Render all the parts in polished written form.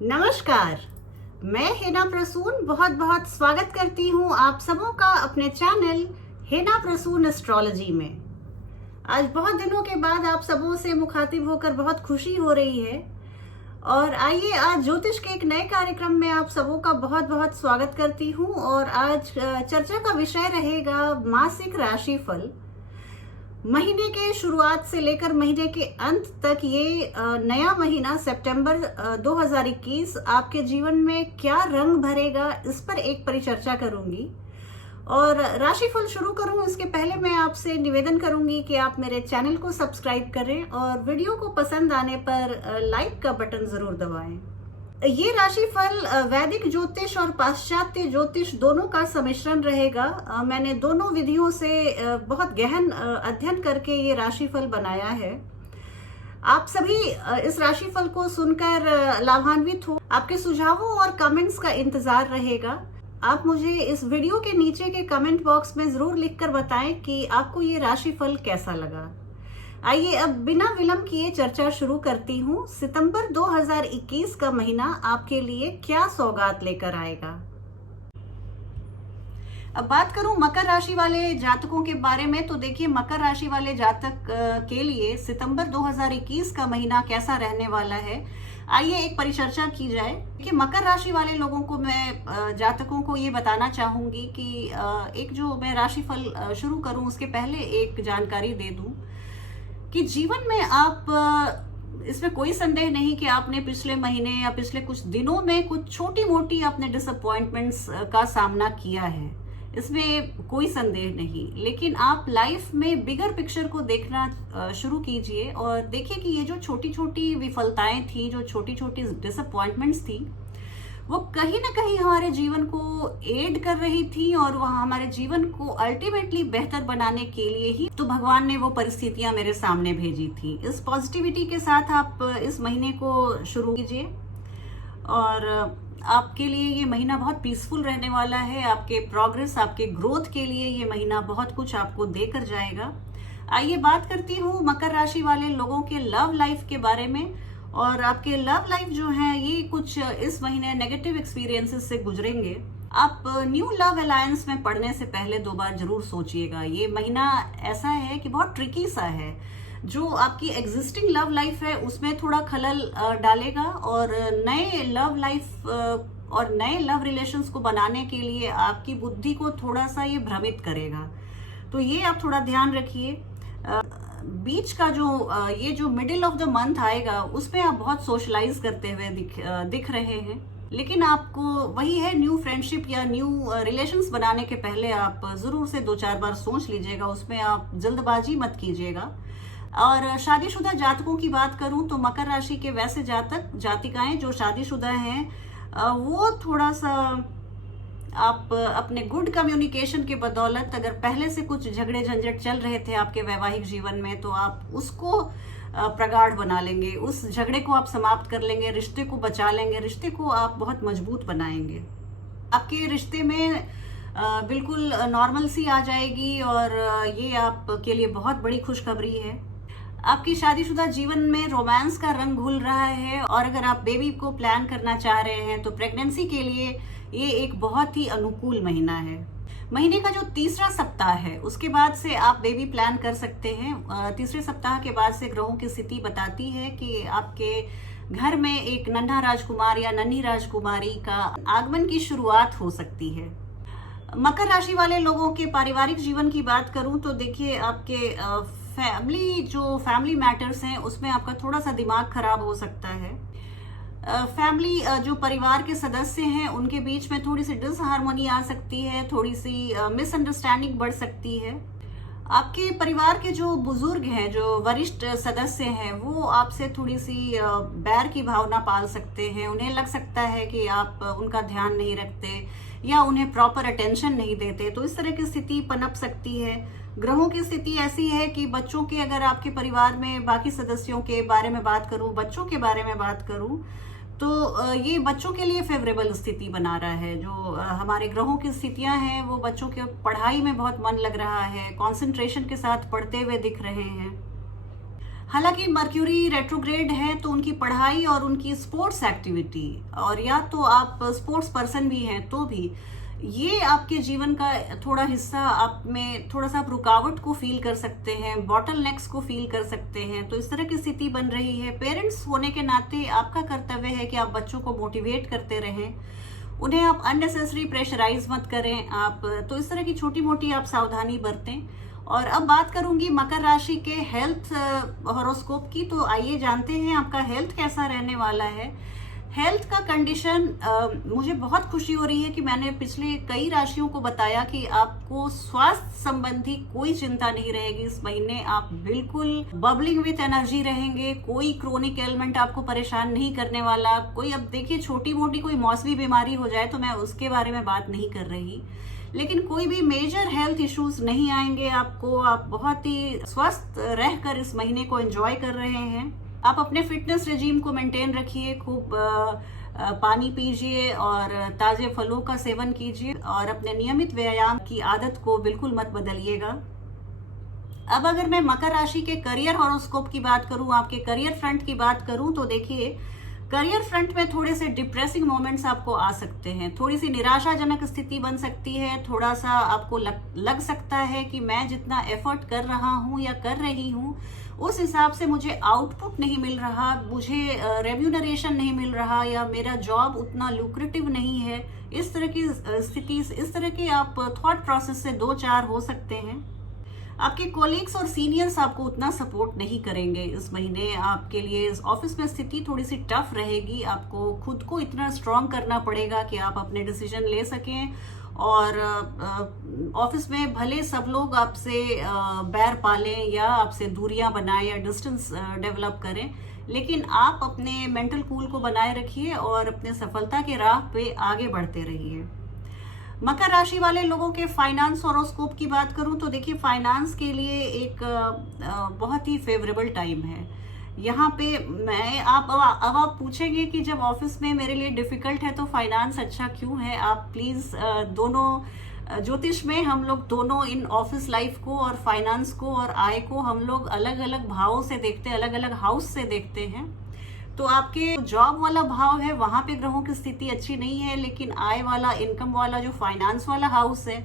नमस्कार। मैं हेना प्रसून बहुत बहुत स्वागत करती हूँ आप सबों का अपने चैनल हेना प्रसून एस्ट्रोलॉजी में। आज बहुत दिनों के बाद आप सबों से मुखातिब होकर बहुत खुशी हो रही है और आइए आज ज्योतिष के एक नए कार्यक्रम में आप सबों का बहुत बहुत स्वागत करती हूँ। और आज चर्चा का विषय रहेगा मासिक राशिफल। महीने के शुरुआत से लेकर महीने के अंत तक ये नया महीना सितंबर 2021 आपके जीवन में क्या रंग भरेगा, इस पर एक परिचर्चा करूंगी। और राशिफल शुरू करूं इसके पहले मैं आपसे निवेदन करूंगी कि आप मेरे चैनल को सब्सक्राइब करें और वीडियो को पसंद आने पर लाइक का बटन जरूर दबाएं। ये राशिफल वैदिक ज्योतिष और पाश्चात्य ज्योतिष दोनों का सम्मिश्रण रहेगा। मैंने दोनों विधियों से बहुत गहन अध्ययन करके ये राशिफल बनाया है। आप सभी इस राशिफल को सुनकर लाभान्वित हो। आपके सुझावों और कमेंट्स का इंतजार रहेगा। आप मुझे इस वीडियो के नीचे के कमेंट बॉक्स में जरूर लिखकर बताएं कि आपको ये राशिफल कैसा लगा। आइए अब बिना विलंब किए चर्चा शुरू करती हूँ। सितंबर 2021 का महीना आपके लिए क्या सौगात लेकर आएगा। अब बात करूं मकर राशि वाले जातकों के बारे में, तो देखिए मकर राशि वाले जातक के लिए सितंबर 2021 का महीना कैसा रहने वाला है, आइए एक परिचर्चा की जाए। कि मकर राशि वाले लोगों को मैं जातकों को ये बताना चाहूंगी कि एक जो मैं राशिफल शुरू करूं उसके पहले एक जानकारी दे दूं कि जीवन में आप इसमें कोई संदेह नहीं कि आपने पिछले महीने या पिछले कुछ दिनों में कुछ छोटी मोटी अपने डिसअपॉइंटमेंट्स का सामना किया है, इसमें कोई संदेह नहीं। लेकिन आप लाइफ में बिगर पिक्चर को देखना शुरू कीजिए और देखिए कि ये जो छोटी छोटी विफलताएं थी, जो छोटी छोटी डिसअपॉइंटमेंट्स थी, वो कहीं ना कहीं हमारे जीवन को एड कर रही थी और वह हमारे जीवन को अल्टीमेटली बेहतर बनाने के लिए ही तो भगवान ने वो परिस्थितियां मेरे सामने भेजी थी। इस पॉजिटिविटी के साथ आप इस महीने को शुरू कीजिए और आपके लिए ये महीना बहुत पीसफुल रहने वाला है। आपके प्रोग्रेस, आपके ग्रोथ के लिए ये महीना बहुत कुछ आपको देकर जाएगा। आइए बात करती हूँ मकर राशि वाले लोगों के लव लाइफ के बारे में। और आपके लव लाइफ जो है ये कुछ इस महीने नेगेटिव एक्सपीरियंसेस से गुजरेंगे। आप न्यू लव अलायंस में पढ़ने से पहले 2 बार जरूर सोचिएगा। ये महीना ऐसा है कि बहुत ट्रिकी सा है, जो आपकी एग्जिस्टिंग लव लाइफ है उसमें थोड़ा खलल डालेगा और नए लव लाइफ और नए लव रिलेशंस को बनाने के लिए आपकी बुद्धि को थोड़ा सा ये भ्रमित करेगा। तो ये आप थोड़ा ध्यान रखिए। बीच का ये जो मिडिल ऑफ द मंथ आएगा उसमें आप बहुत सोशलाइज करते हुए दिख रहे हैं। लेकिन आपको वही है, न्यू फ्रेंडशिप या न्यू रिलेशंस बनाने के पहले आप जरूर से 2-4 बार सोच लीजिएगा, उसमें आप जल्दबाजी मत कीजिएगा। और शादीशुदा जातकों की बात करूं तो मकर राशि के वैसे जातक जातिकाएं जो शादीशुदा हैं वो थोड़ा सा आप अपने गुड कम्युनिकेशन के बदौलत, अगर पहले से कुछ झगड़े झंझट चल रहे थे आपके वैवाहिक जीवन में, तो आप उसको प्रगाढ़ बना लेंगे, उस झगड़े को आप समाप्त कर लेंगे, रिश्ते को बचा लेंगे, रिश्ते को आप बहुत मजबूत बनाएंगे। आपके रिश्ते में बिल्कुल नॉर्मल सी आ जाएगी और ये आपके लिए बहुत बड़ी खुशखबरी है। आपकी शादीशुदा जीवन में रोमांस का रंग घुल रहा है और अगर आप बेबी को प्लान करना चाह रहे हैं तो प्रेगनेंसी के लिए ये एक बहुत ही अनुकूल महीना है। महीने का जो तीसरा सप्ताह है उसके बाद से आप बेबी प्लान कर सकते हैं। तीसरे सप्ताह के बाद से ग्रहों की स्थिति बताती है कि आपके घर में एक नन्हा राजकुमार या नन्ही राजकुमारी का आगमन की शुरुआत हो सकती है। मकर राशि वाले लोगों के पारिवारिक जीवन की बात करूं तो देखिए आपके फैमिली मैटर्स हैं उसमें आपका थोड़ा सा दिमाग खराब हो सकता है। फैमिली जो परिवार के सदस्य हैं उनके बीच में थोड़ी सी डिसहार्मोनी आ सकती है, थोड़ी सी मिसअंडरस्टैंडिंग बढ़ सकती है। आपके परिवार के जो बुजुर्ग हैं, जो वरिष्ठ सदस्य हैं, वो आपसे थोड़ी सी बैर की भावना पाल सकते हैं। उन्हें लग सकता है कि आप उनका ध्यान नहीं रखते या उन्हें प्रॉपर अटेंशन नहीं देते, तो इस तरह की स्थिति पनप सकती है। ग्रहों की स्थिति ऐसी है कि बच्चों के, अगर आपके परिवार में बाकी सदस्यों के बारे में बात करूं, बच्चों के बारे में बात करूं, तो ये बच्चों के लिए फेवरेबल स्थिति बना रहा है। जो हमारे ग्रहों की स्थितियां हैं वो बच्चों के पढ़ाई में बहुत मन लग रहा है, कंसंट्रेशन के साथ पढ़ते हुए दिख रहे हैं। हालांकि मर्क्यूरी रेट्रोग्रेड है तो उनकी पढ़ाई और उनकी स्पोर्ट्स एक्टिविटी, और या तो आप स्पोर्ट्स पर्सन भी हैं तो भी ये आपके जीवन का थोड़ा हिस्सा, आप में थोड़ा सा आप रुकावट को फील कर सकते हैं, बॉटल नेक्स को फील कर सकते हैं। तो इस तरह की स्थिति बन रही है। पेरेंट्स होने के नाते आपका कर्तव्य है कि आप बच्चों को मोटिवेट करते रहें, उन्हें आप अननेसेसरी प्रेशराइज मत करें आप। तो इस तरह की छोटी मोटी आप सावधानी बरतें। और अब बात करूंगी मकर राशि के हेल्थ हॉरोस्कोप की। तो आइए जानते हैं आपका हेल्थ कैसा रहने वाला है। हेल्थ का कंडीशन, मुझे बहुत खुशी हो रही है कि मैंने पिछले कई राशियों को बताया कि आपको स्वास्थ्य संबंधी कोई चिंता नहीं रहेगी इस महीने। आप बिल्कुल बबलिंग विथ एनर्जी रहेंगे, कोई क्रोनिक एलिमेंट आपको परेशान नहीं करने वाला। कोई, अब देखिए, छोटी मोटी कोई मौसमी बीमारी हो जाए तो मैं उसके बारे में बात नहीं कर रही, लेकिन कोई भी मेजर हेल्थ इश्यूज नहीं आएंगे आपको। आप बहुत ही स्वस्थ रहकर इस महीने को एंजॉय कर रहे हैं। आप अपने फिटनेस रेजीम को मेंटेन रखिए, खूब पानी पीजिए और ताजे फलों का सेवन कीजिए और अपने नियमित व्यायाम की आदत को बिल्कुल मत बदलिएगा। अब अगर मैं मकर राशि के करियर हॉरोस्कोप की बात करूं, आपके करियर फ्रंट की बात करूं, तो देखिए, करियर फ्रंट में थोड़े से डिप्रेसिंग मोमेंट्स आपको आ सकते हैं, थोड़ी सी निराशाजनक स्थिति बन सकती है। थोड़ा सा आपको लग सकता है कि मैं जितना एफर्ट कर रहा हूं या कर रही हूं उस हिसाब से मुझे आउटपुट नहीं मिल रहा, मुझे रेम्यूनरेशन नहीं मिल रहा, या मेरा जॉब उतना लुक्रेटिव नहीं है। इस तरह की स्थिति, इस तरह के आप थॉट प्रोसेस से दो चार हो सकते हैं। आपके कोलीग्स और सीनियर्स आपको उतना सपोर्ट नहीं करेंगे इस महीने। आपके लिए ऑफिस में स्थिति थोड़ी सी टफ रहेगी। आपको खुद को इतना स्ट्रांग करना पड़ेगा कि आप अपने डिसीजन ले सकें, और ऑफिस में भले सब लोग आपसे बैर पालें या आपसे दूरियां बनाएं या डिस्टेंस डेवलप करें, लेकिन आप अपने मेंटल कूल को बनाए रखिए और अपने सफलता के राह पे आगे बढ़ते रहिए। मकर राशि वाले लोगों के फाइनेंस हॉरोस्कोप की बात करूं तो देखिए, फाइनेंस के लिए एक बहुत ही फेवरेबल टाइम है। यहाँ पे अब आप पूछेंगे कि जब ऑफिस में मेरे लिए डिफिकल्ट है तो फाइनेंस अच्छा क्यों है। आप प्लीज दोनों ज्योतिष में हम लोग दोनों इन ऑफिस लाइफ को और फाइनेंस को और आय को हम लोग अलग अलग भावों से देखते हैं, अलग अलग हाउस से देखते हैं। तो आपके जॉब वाला भाव है वहां पे ग्रहों की स्थिति अच्छी नहीं है, लेकिन आय वाला, इनकम वाला जो फाइनेंस वाला हाउस है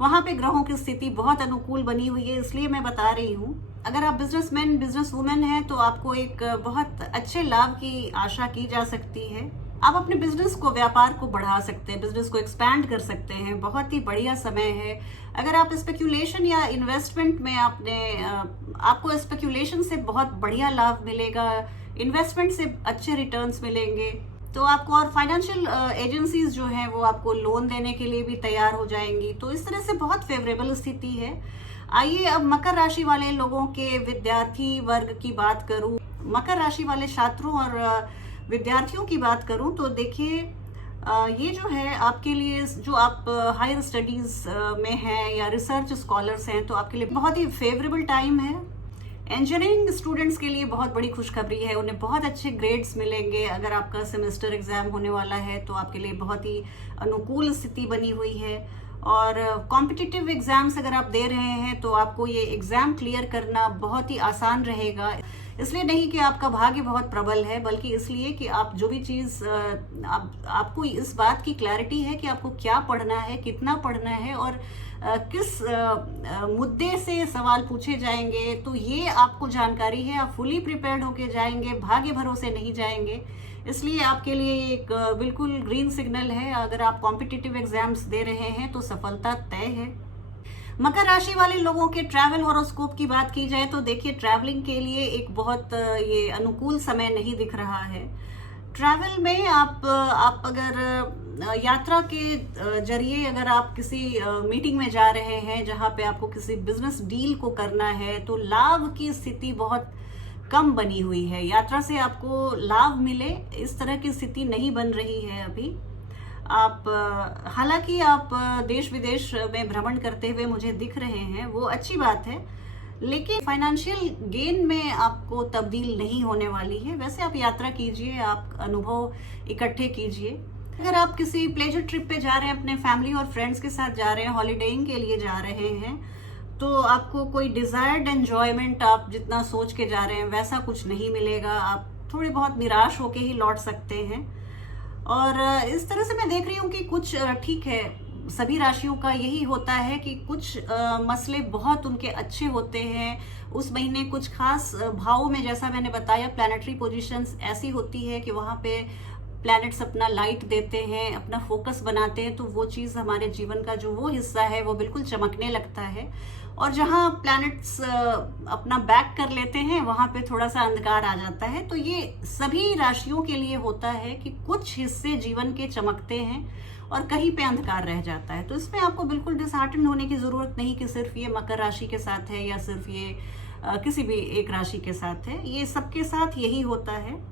वहां पे ग्रहों की स्थिति बहुत अनुकूल बनी हुई है। इसलिए मैं बता रही हूँ, अगर आप बिजनेसमैन, बिजनेस वुमेन हैं तो आपको एक बहुत अच्छे लाभ की आशा की जा सकती है। आप अपने बिजनेस को, व्यापार को बढ़ा सकते हैं, बिजनेस को एक्सपैंड कर सकते हैं। बहुत ही बढ़िया समय है। अगर आप स्पेक्यूलेशन या इन्वेस्टमेंट में आपको स्पेक्यूलेशन से बहुत बढ़िया लाभ मिलेगा, इन्वेस्टमेंट से अच्छे रिटर्न्स मिलेंगे। तो आपको, और फाइनेंशियल एजेंसीज जो हैं वो आपको लोन देने के लिए भी तैयार हो जाएंगी। तो इस तरह से बहुत फेवरेबल स्थिति है। आइए अब मकर राशि वाले लोगों के विद्यार्थी वर्ग की बात करूं, मकर राशि वाले छात्रों और विद्यार्थियों की बात करूं तो देखिए, ये जो है आपके लिए, जो आप हायर स्टडीज में हैं या रिसर्च स्कॉलर्स हैं, तो आपके लिए बहुत ही फेवरेबल टाइम है। इंजीनियरिंग स्टूडेंट्स के लिए बहुत बड़ी खुशखबरी है, उन्हें बहुत अच्छे ग्रेड्स मिलेंगे। अगर आपका सेमेस्टर एग्जाम होने वाला है तो आपके लिए बहुत ही अनुकूल स्थिति बनी हुई है। और कॉम्पिटिटिव एग्जाम्स अगर आप दे रहे हैं तो आपको ये एग्जाम क्लियर करना बहुत ही आसान रहेगा। इसलिए नहीं कि आपका भाग्य बहुत प्रबल है, बल्कि इसलिए कि आप जो भी चीज, आपको इस बात की क्लैरिटी है कि आपको क्या पढ़ना है, कितना पढ़ना है और किस मुद्दे से सवाल पूछे जाएंगे। तो ये आपको जानकारी है, आप फुली प्रिपेयर्ड होके जाएंगे, भाग्य भरोसे नहीं जाएंगे। इसलिए आपके लिए एक बिल्कुल ग्रीन सिग्नल है। अगर आप कॉम्पिटिटिव एग्जाम्स दे रहे हैं तो सफलता तय है। मकर राशि वाले लोगों के ट्रैवल हॉरोस्कोप की बात की जाए तो देखिए, ट्रैवलिंग के लिए एक बहुत ये अनुकूल समय नहीं दिख रहा है। ट्रैवल में आप अगर यात्रा के जरिए अगर आप किसी मीटिंग में जा रहे हैं जहां पे आपको किसी बिजनेस डील को करना है, तो लाभ की स्थिति बहुत कम बनी हुई है। यात्रा से आपको लाभ मिले इस तरह की स्थिति नहीं बन रही है अभी। आप हालांकि आप देश विदेश में भ्रमण करते हुए मुझे दिख रहे हैं, वो अच्छी बात है, लेकिन फाइनेंशियल गेन में आपको तब्दील नहीं होने वाली है। वैसे आप यात्रा कीजिए, आप अनुभव इकट्ठे कीजिए। अगर आप किसी प्लेजर ट्रिप पे जा रहे हैं, अपने फैमिली और फ्रेंड्स के साथ जा रहे हैं, हॉलीडेइंग के लिए जा रहे हैं, तो आपको कोई डिजायर्ड एंजॉयमेंट आप जितना सोच के जा रहे हैं वैसा कुछ नहीं मिलेगा। आप थोड़े बहुत निराश होके ही लौट सकते हैं। और इस तरह से मैं देख रही हूँ कि कुछ ठीक है, सभी राशियों का यही होता है कि कुछ मसले बहुत उनके अच्छे होते हैं उस महीने। कुछ खास भावों में, जैसा मैंने बताया, प्लैनेटरी पोजीशंस ऐसी होती है कि वहाँ पे प्लैनेट्स अपना लाइट देते हैं, अपना फोकस बनाते हैं, तो वो चीज़ हमारे जीवन का जो वो हिस्सा है वो बिल्कुल चमकने लगता है। और जहाँ प्लैनेट्स अपना बैक कर लेते हैं वहाँ पे थोड़ा सा अंधकार आ जाता है। तो ये सभी राशियों के लिए होता है कि कुछ हिस्से जीवन के चमकते हैं और कहीं पे अंधकार रह जाता है। तो इसमें आपको बिल्कुल डिसहार्टन होने की जरूरत नहीं कि सिर्फ ये मकर राशि के साथ है या सिर्फ ये किसी भी एक राशि के साथ है। ये सबके साथ यही होता है।